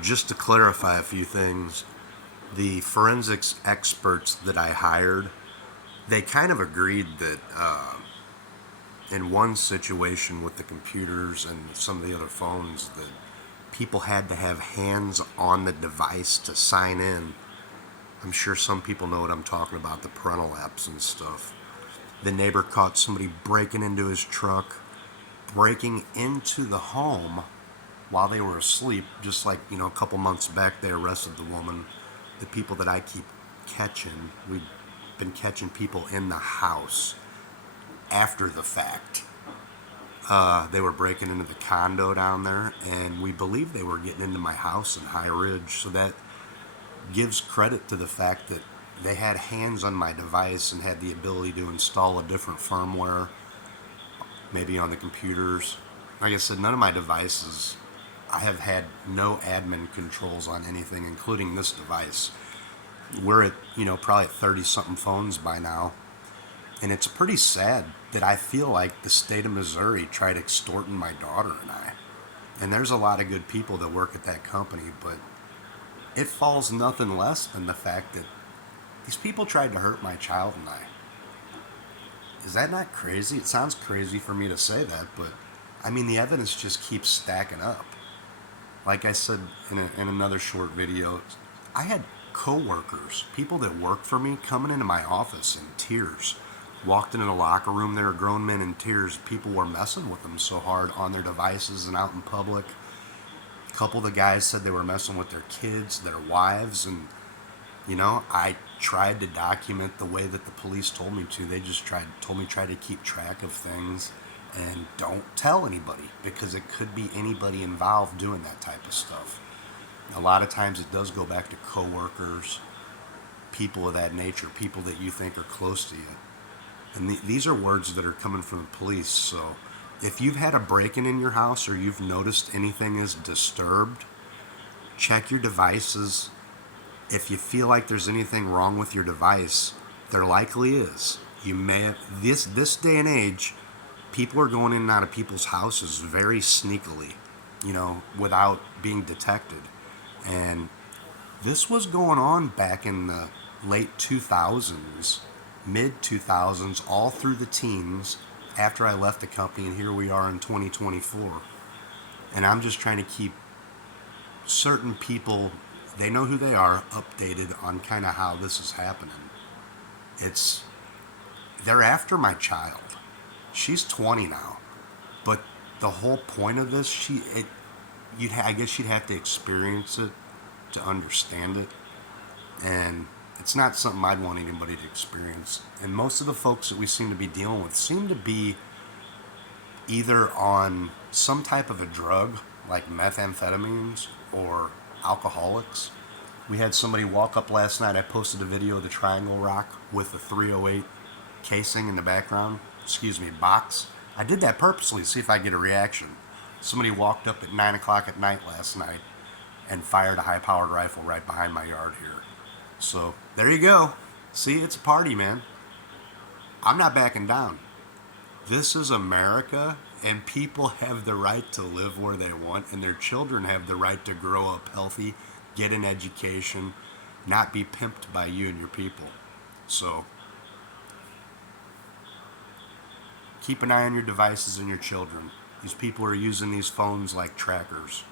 Just to clarify a few things, the forensics experts that I hired, they kind of agreed that in one situation with the computers and some of the other phones, that people had to have hands on the device to sign in. I'm sure some people know what I'm talking about, the parental apps and stuff. The neighbor caught somebody breaking into his truck, breaking into the home while they were asleep, just like, a couple months back they arrested the woman. The people that I keep catching, we've been catching people in the house after the fact. They were breaking into the condo down there, and we believe they were getting into my house in High Ridge. So that gives credit to the fact that they had hands on my device and had the ability to install a different firmware, maybe on the computers. Like I said, none of my devices, I have had no admin controls on anything, including this device. We're at, probably 30 something phones by now. And it's pretty sad that I feel like the state of Missouri tried extorting my daughter and I. And there's a lot of good people that work at that company, but it falls nothing less than the fact that these people tried to hurt my child and I. Is that not crazy? It sounds crazy for me to say that, but I mean, the evidence just keeps stacking up. Like I said in another short video, I had coworkers, people that worked for me, coming into my office in tears. Walked into the locker room, there were grown men in tears. People were messing with them so hard on their devices and out in public. A couple of the guys said they were messing with their kids, their wives, and I tried to document the way that the police told me to. They just told me try to keep track of things and don't tell anybody, because it could be anybody involved doing that type of stuff. A lot of times it does go back to coworkers, people of that nature, people that you think are close to you. And these are words that are coming from the police. So if you've had a break-in in your house or you've noticed anything is disturbed, check your devices. If you feel like there's anything wrong with your device, there likely is. You may have, this day and age, people are going in and out of people's houses very sneakily, without being detected. And this was going on back in the late 2000s, mid 2000s, all through the teens after I left the company, and here we are in 2024. And I'm just trying to keep certain people, they know who they are, updated on kind of how this is happening. They're after my child. She's 20 now, but the whole point of this, I guess you'd have to experience it to understand it, and it's not something I'd want anybody to experience. And most of the folks that we seem to be dealing with seem to be either on some type of a drug, like methamphetamines, or alcoholics. We had somebody walk up last night. I posted a video of the Triangle Rock with the 308 casing in the background. Box. I did that purposely to see if I get a reaction. Somebody walked up at 9 o'clock at night last night and fired a high-powered rifle right behind my yard here. So, there you go. See, it's a party, man. I'm not backing down. This is America, and people have the right to live where they want, and their children have the right to grow up healthy, get an education, not be pimped by you and your people. So, keep an eye on your devices and your children. These people are using these phones like trackers.